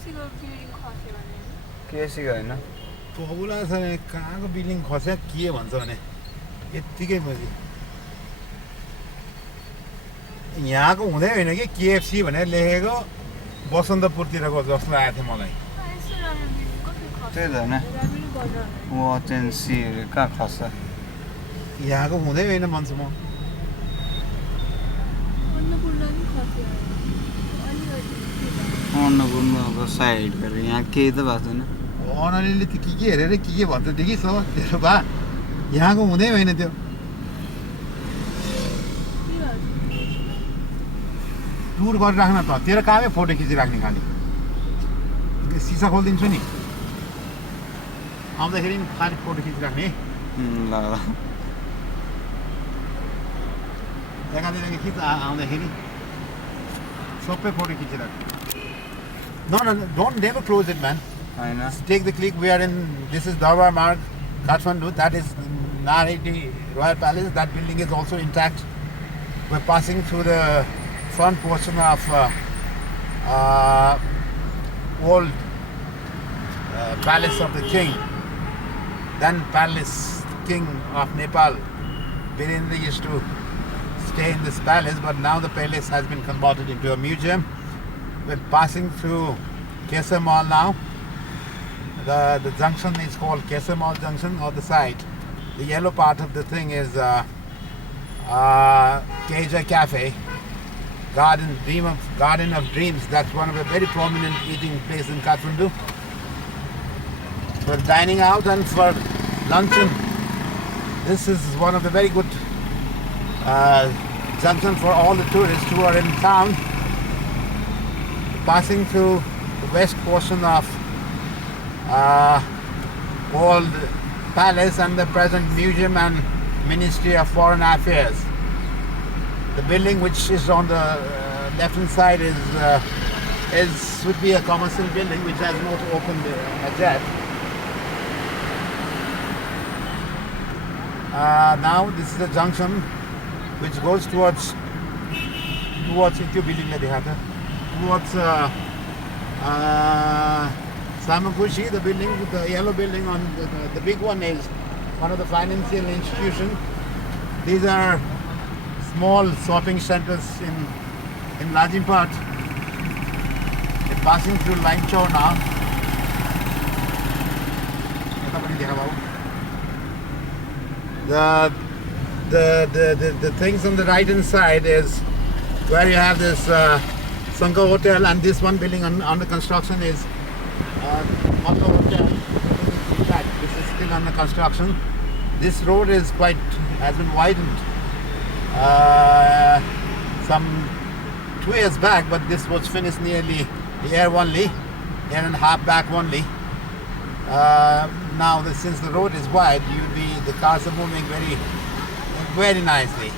KFC को होइन पपुला छ भने कहाँको बिल्डिङ खस्या के भन्छ भने यत्तिकै पछि यहाँको हुँदै होइन कि KFC भनेर लेखेको बसन्तपुरतिरको जस्तो आएको थियो मलाई त्यही त होइन वाचेन्सीहरू कहाँ खस्छ यहाँको हुँदै होइन भन्छु म अन्नपूर्णको साइड गरेर यहाँ केही त भएको छैन अनालीले त के हेरेर के भन्छ देखिस् हो तेरो बा यहाँको हुँदै होइन त्यो टुर गरिराख्न त तेरो कामै फोटो खिचिराख्ने खालि सिसा खोलिदिन्छु नि आउँदाखेरि नि खालि फोटो खिचिराख्ने ल एकातिर खिच आउँदाखेरि सबै photo खिचिराख्ने No, don't never close it, man. I know. Just take the click. We are in. This is Darbar Marg, Kathmandu. That is Nariti Royal Palace. That building is also intact. We're passing through the front portion of old palace of the king. Then palace king of Nepal. Virendra used to stay in this palace, but now the palace has been converted into a museum. We're passing through Kasemir now. The junction is called Kasemir Junction, or the site. The yellow part of the thing is Keja Cafe, Garden of Dreams. That's one of the very prominent eating places in Kathmandu. For dining out and for luncheon, this is one of the very good junction for all the tourists who are in town. Passing through the west portion of old palace and the present museum and Ministry of Foreign Affairs. The building which is on the left-hand side would be a commercial building which has not opened as yet. Now this is the junction which goes towards towards Samaguchi, the building, the yellow building on the big one is one of the financial institutions. These are small shopping centers in Lajimpat. They're passing through Line Chow now. The things on the right hand side is where you have this Shangri-La Hotel, and this one building under construction is Hotel. This is still under construction. This road has been widened some 2 years back, but this was finished nearly a year and a half back only. Now since the road is wide, the cars are moving very nicely.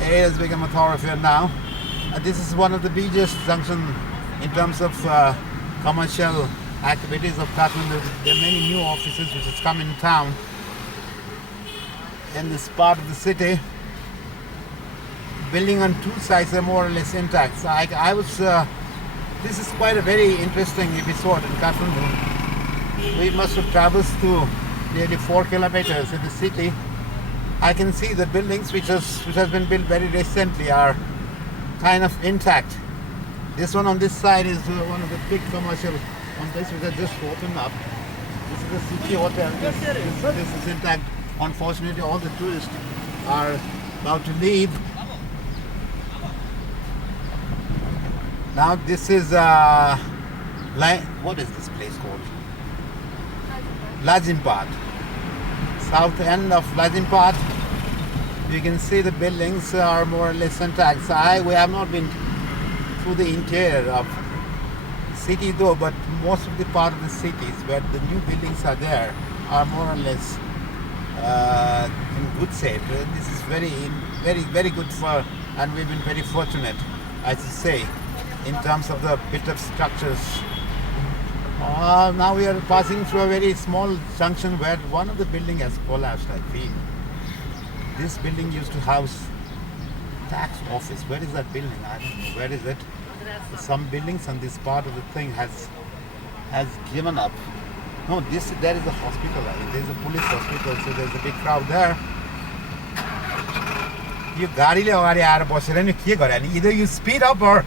It has become a thoroughfare now. This is one of the busiest junction in terms of commercial activities of Kathmandu. There are many new offices which has come in town in this part of the city. Building on two sides are more or less intact. So this is quite a very interesting episode in Kathmandu. We must have traversed through nearly 4 kilometers in the city. I can see the buildings which has been built very recently are kind of intact. This one on this side is one of the big commercial complex which has just opened up. This is the city hotel. This is intact. Unfortunately, all the tourists are about to leave. Now this is what is this place called? Lajimpat. South end of Lajimpat. You can see the buildings are more or less intact. So we have not been through the interior of city though, but most of the part of the cities where the new buildings are there are more or less in good shape. This is very good for, and we've been very fortunate, I should say, in terms of the bit of structures. Now we are passing through a very small junction where one of the building has collapsed, I feel. This building used to house tax office. Where is that building? I don't know. Where is it? Some buildings and this part of the thing has has given up. No, there is a hospital. There is a police hospital, so there's a big crowd there. यो गाडीले अगाडि आएर बसेर नि के गरे नि either you speed up or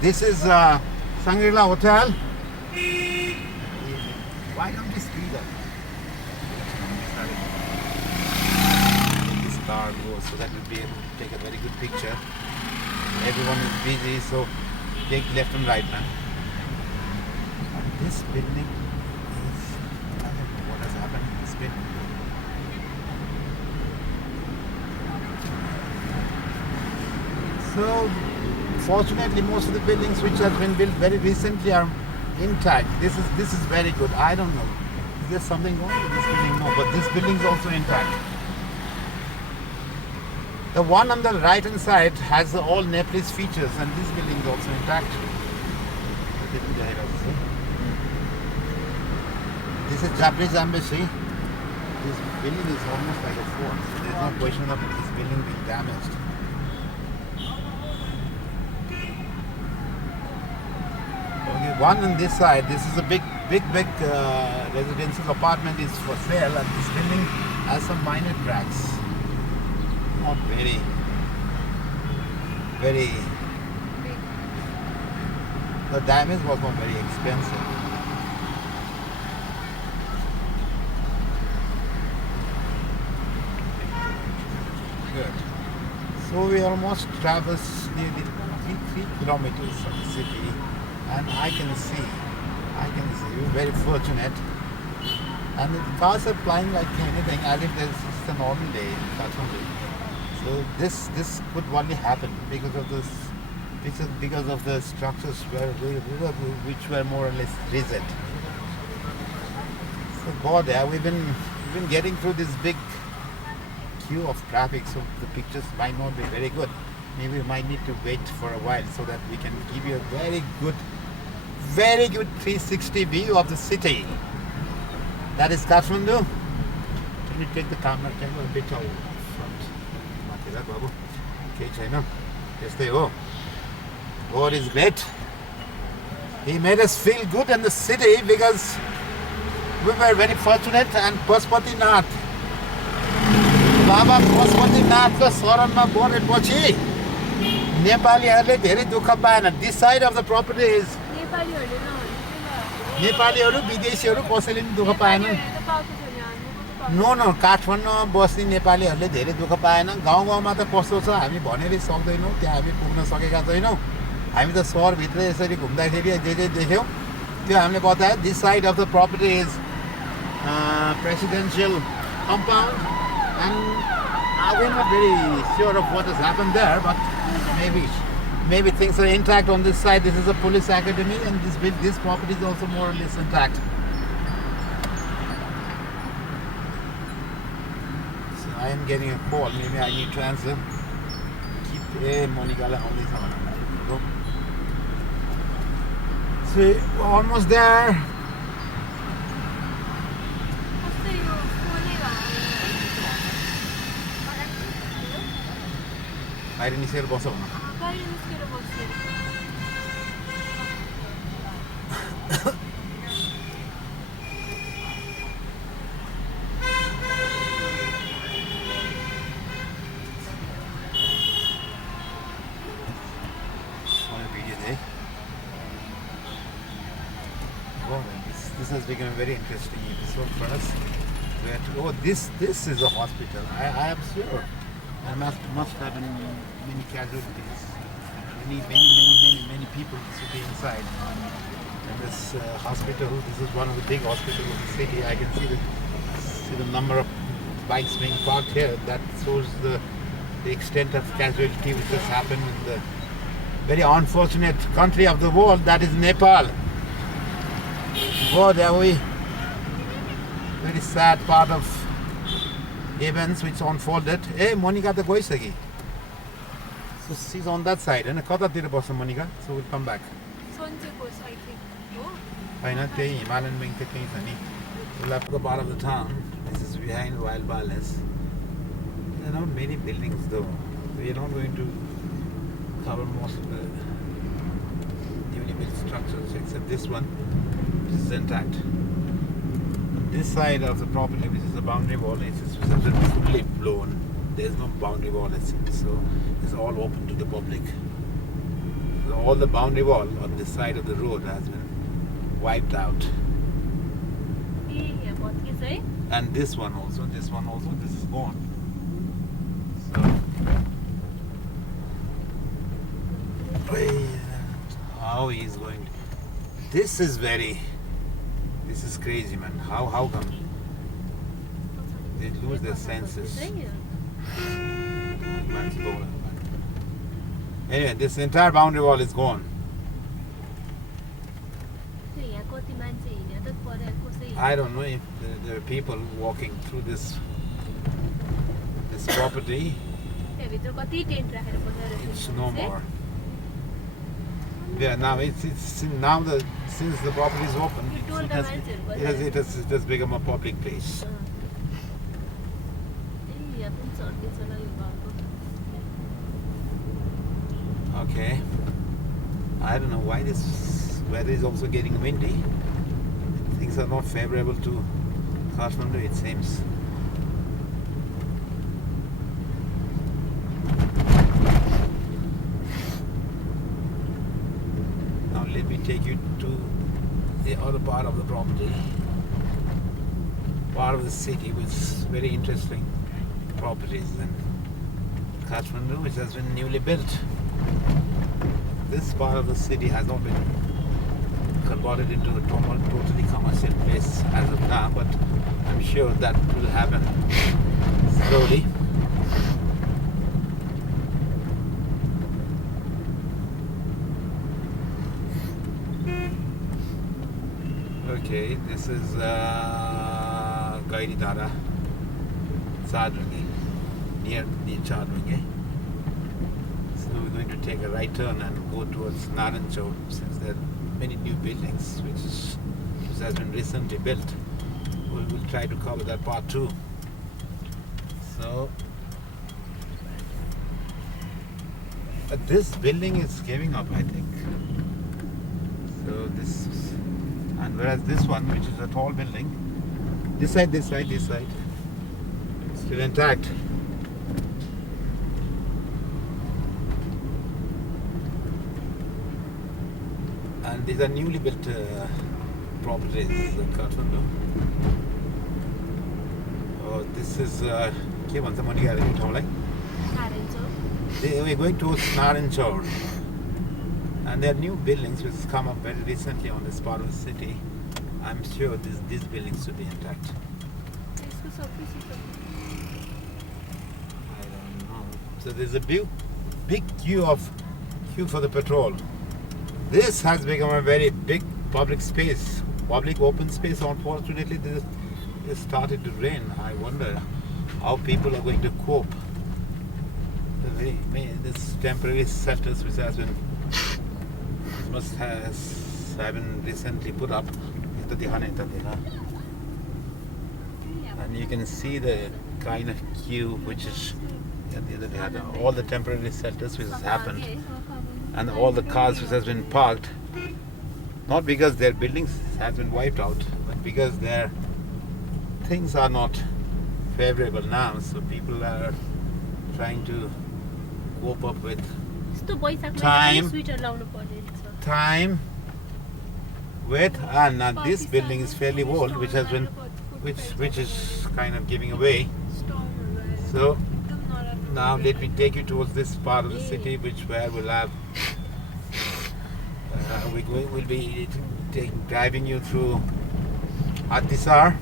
this is Shangri-La Hotel. Why don't you speed up? This car goes so that we'll be able to take a very good picture. Everyone is busy, so take left and right now. This building is, I don't know what has happened in this building. So, fortunately, most of the buildings which have been built very recently are intact. This is very good. I don't know. Is there something wrong with this building? No, but this building is also intact. The one on the right hand side has all Nepalese features, and this building is also intact. This is Japanese embassy. This building is almost like a fort. So there's no question of this building being damaged. Okay, one on this side. This is a big residential apartment is for sale, and this building has some minor cracks. Not very. The damage was not very expensive. Good. So we almost traversed nearly 3 kilometers from the city, and I can see. We're very fortunate. And the cars are flying like anything, as if it's just a normal day in Kathmandu. So this could only happen because of the structures which were more or less rigid. So God, yeah, we've been getting through this big queue of traffic, so the pictures might not be very good. Maybe we might need to wait for a while so that we can give you a very good 360 view of the city. That is Kathmandu. Can you take the camera a bit out front? Okay, China. Yes, they go. God is great. He made us feel good in the city because we were very fortunate, and Pasupatinath, Baba Pasupatinathको शरणमा परेपछि नेपालीहरूले धेरै दुःख पाएन. This side of the property is नेपालीहरू विदेशीहरू कसैले पनि दुःख पाएनन्. नो काठमाडौँमा बस्ने नेपालीहरूले धेरै दुःख पाएन. गाउँमा त कस्तो छ हामी भनेरै सक्दैनौँ, त्यहाँ हामी पुग्न सकेका छैनौँ. हामी त सहरभित्र यसरी घुम्दाखेरि जे देख्यौँ त्यो हामीले बतायो. This side of the property is presidential compound, and we're not very sure of what has happened there, but maybe things are intact on this side. This is a police academy, and this property is also more or less intact. So I am getting a call. Maybe I need to answer. Keep Monica on this one. So we're almost there. I didn't see the boss. This has become a very interesting episode for us. This is a hospital. I am sure there must have been many casualties. Many people sitting inside. And this hospital, this is one of the big hospitals in the city. I can see the number of bikes being parked here. That shows the extent of casualty which has happened in the very unfortunate country of the world, that is Nepal. God, are we very sad part of events which unfolded. Hey, Monica the goisagi. So she's on that side. And kataतिर बस्छ Monica. So we'll come back. हैन त्यही Himalayan bank त्यही छ नि. We'll have to go part of the town. This is behind Wild Palace. There are not many buildings though. We are not going to cover most of the newly built structures. except this one, which is intact. This side of the property, which is a boundary wall, is fully blown. There's no boundary wall, so it's all open to the public. So all the boundary wall on this side of the road has been wiped out. And this one also, this is gone. So, how he is going to, this is crazy, man. How come they lose their senses? Man's gone. Anyway, this entire boundary wall is gone. I don't know if there are people walking through this property. It's no more. Yeah, now it's now since the property is open, it has become a public place. Okay. I don't know why this weather is also getting windy. Things are not favorable to Kathmandu, it seems. Now let me take you to the other part of the property, part of the city with very interesting properties in Kathmandu, which has been newly built. This part of the city has not been converted into a totally commercial place as of now, but I'm sure that will happen slowly. Okay, this is Gairidara, Chadrangi, near Chadrangi. So we're going to take a right turn and go towards Naranchod, since there are many new buildings which has been recently built. We'll try to cover that part too. So this building is giving up, I think. So this, and whereas this one, which is a tall building, this side, still intact. And these are newly built properties in Kathmandu. Oh, this is we're going towards Naranchod, and there are new buildings which have come up very recently on this part of the city. I'm sure these buildings should be intact. I don't know. So there's a big queue for the patrol. This has become a very big public space, public open space. Unfortunately, it started to rain. I wonder how people are going to cope. This temporary shelters which must have been recently put up. And you can see the kind of queue which is all the temporary shelters which has happened, and all the cars which has been parked, not because their buildings has been wiped out, but because their things are not favorable now. So people are trying to cope up with time with, and now this building is fairly old, which is kind of giving away. So now let me take you towards this part of the city, where we'll have we'll be driving you through Hathisar.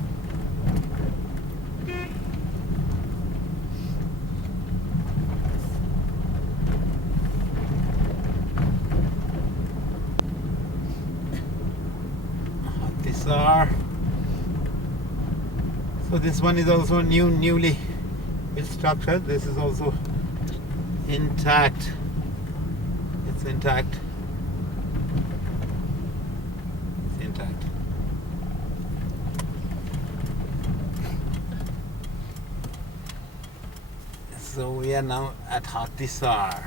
So this one is also newly built structure. This is also intact. It's intact. It's intact. So we are now at Hathisar.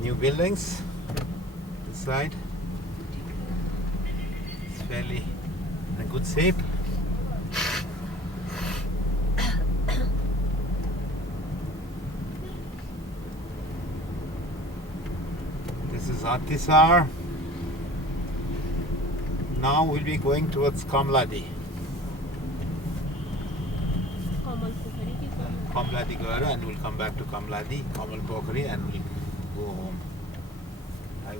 New buildings this side. fairly in good shape. This is Atisar. Now we'll be going towards Kamladi. Kamladi Goara, and we'll come back to Kamladi, Kamal Pokhari, and we'll go home. I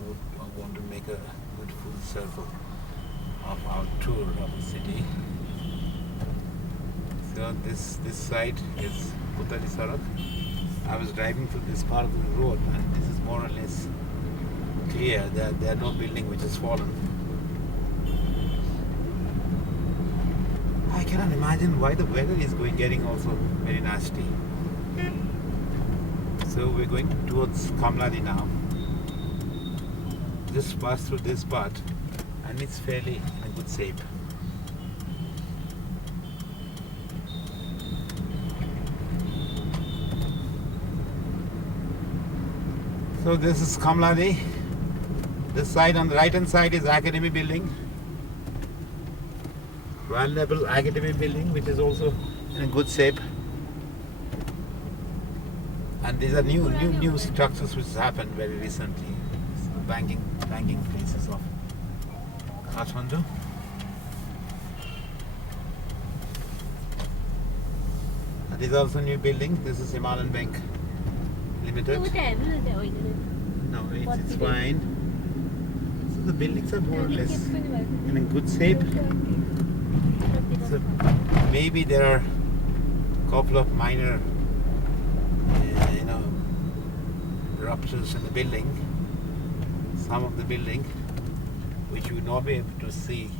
want to make a good full circle of our tour of the city. So this side is Putali Sarak. I was driving through this part of the road, and this is more or less clear. There are no building which has fallen. I cannot imagine why the weather is getting also very nasty. So we're going towards Kamladi now. Just pass through this part, and it's fairly in a good shape. So this is Kamladi. This side on the right hand side is Academy building. Royal Nepal Academy building, which is also in a good shape. And these are new structures which happened very recently. Banking places of Kathmandu. And this is also a new building. This is Himalayan Bank Limited. No, it's fine. So the buildings are more or less in a good shape. So maybe there are a couple of minor, ruptures in the building. Some of the building, which you will not be able to see,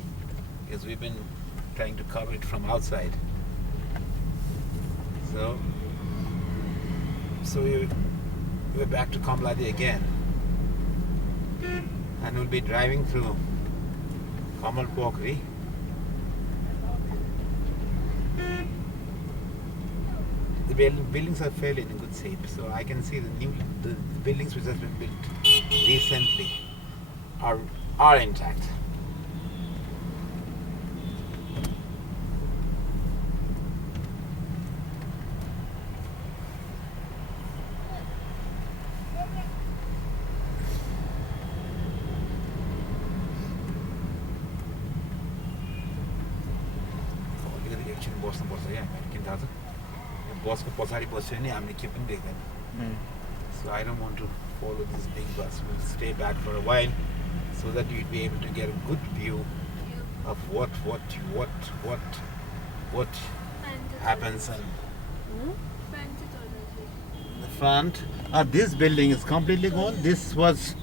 because we've been trying to cover it from outside. So we're back to Kamladi again, and we'll be driving through Kamal Pokhari. The buildings are fairly in good shape, so I can see the buildings which have been built recently are intact. So I don't want to follow this big bus. We'll stay back for a while so that you'll be able to get a good view of what happens. And the front. This building is completely gone. This was,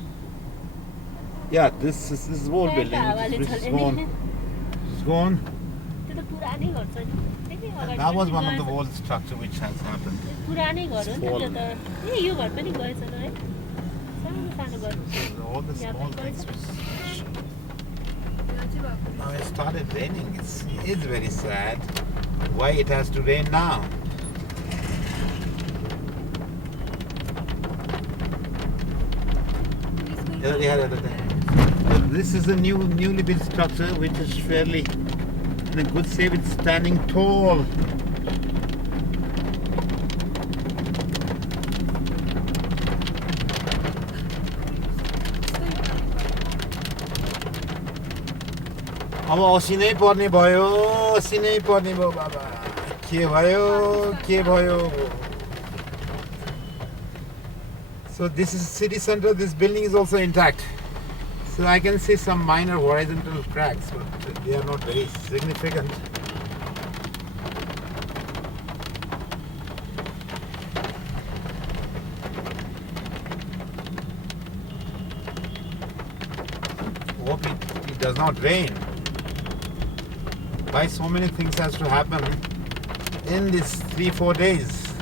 this is old building which is gone. It's gone. And that was one of the old structure which has happened. All the small things which now it started raining. It's very sad. Why it has to rain now? This is a newly built structure which is fairly in a good shape. It's standing tall. अब असिनै पर्ने भयो बाबा के भयो. So this is city center. This building is also intact. So I can see some minor horizontal cracks, but they are not very significant. Hope it does not rain. Why so many things has to happen in these 3-4 days?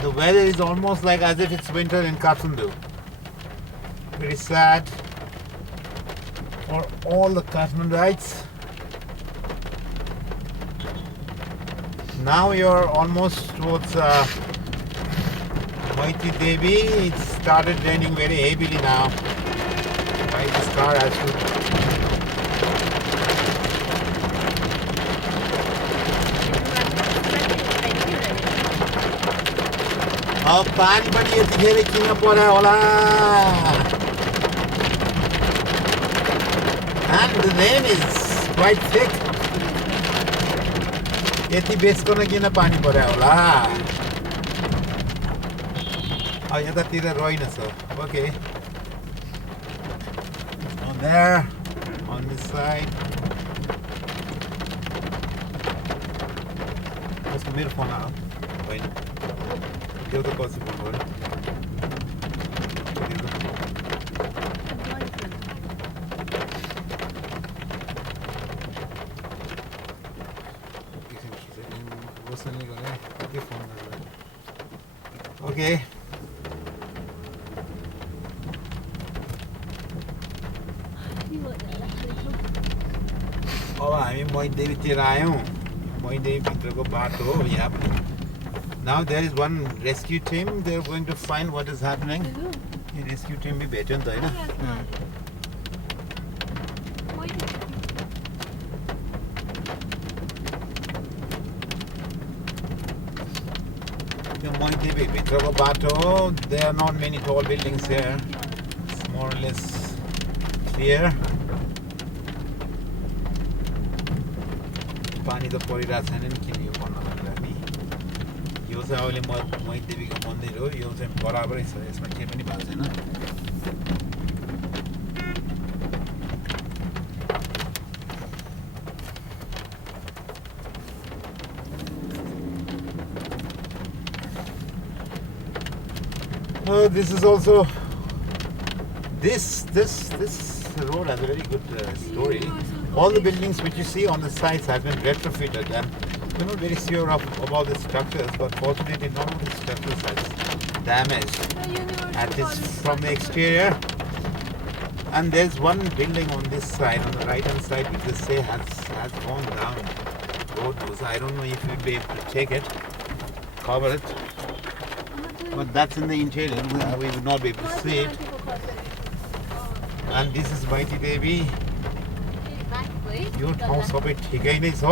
The weather is almost like as if it's winter in Kathmandu. Very sad for all the Kathmanduites. Now you're almost towards Maiti Devi. It started raining very heavily now. Why this car has to अब पानी पनि यतिखेर किन पर्यो होला and the rain is quite thick यति बेसको न किन पानी पर्यो होला यतातिर रहेनछ okay on there on this side यसको मेरो फोन आयो होइन त्यो त पछि फोन गर्यो Okay. अब हामी मैदेवीतिर आयौँ मैदेवी भित्रको बाटो हो यहाँ पनि Now there is one rescue team. They are going to find what is happening. Yo rescue team भी भेट्यो नि त हैन Maydevi भित्रको बाटो there are not many tall buildings here. It's more or less clear. पानी त परिरहेको छैन नि किन यो भन्नलाई नि यो चाहिँ अहिले मैदेवीको मन्दिर हो यो चाहिँ बराबरै छ यसमा केही पनि भएको छैन This is also this road has a very good story. All the buildings which you see on the sides have been retrofitted, and we're not very sure about the structures, but fortunately none of the structures has damaged. At least from the exterior. And there's one building on this side, on the right hand side, which they say has gone down. Road goes. I don't know if you'd be able to take it, cover it. But that's in the interior, we would not be able to see it. And this is Mighty Devi. यो ठाउँ सबै ठिकै नै छ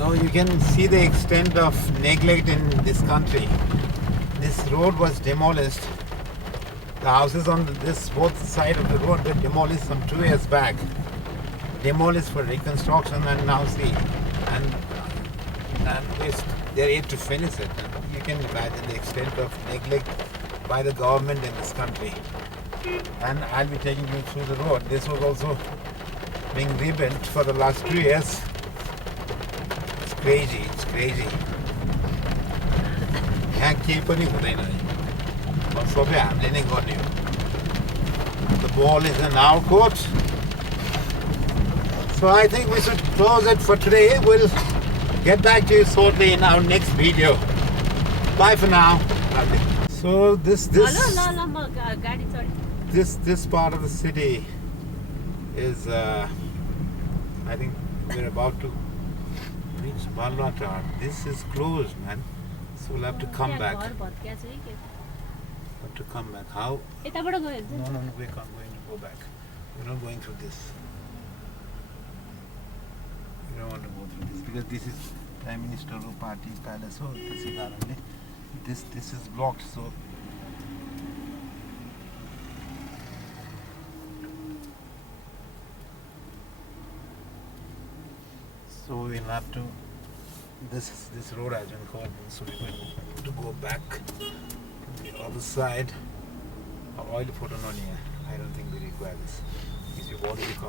Now you can see the extent of neglect in this country. This road was demolished. The houses on this both side of the road were demolished some 2 years back. Demolished for reconstruction, and now see, and they're yet to finish it. And you can imagine the extent of neglect by the government in this country. And I'll be taking you through the road. This was also being rebuilt for the last 2 years. It's crazy. यहाँ केही पनि हुँदैन है सबै हामीले नै गर्ने हो The ball is in our court. So I think we should close it for today. We'll get back to you shortly in our next video. Bye for now. So this part of the city is I think we're about to reach Balata. This is closed, man. So we'll have to come back. Have to come back. How? No, we're not going to go back. We're not going through this. We don't want to go through this because this is Prime Minister Party Palace. So this is blocked. So we'll have to. This road has been called, so we're going to go back to the other side. Oil photo on here. I don't think we require this. Because you've already covered.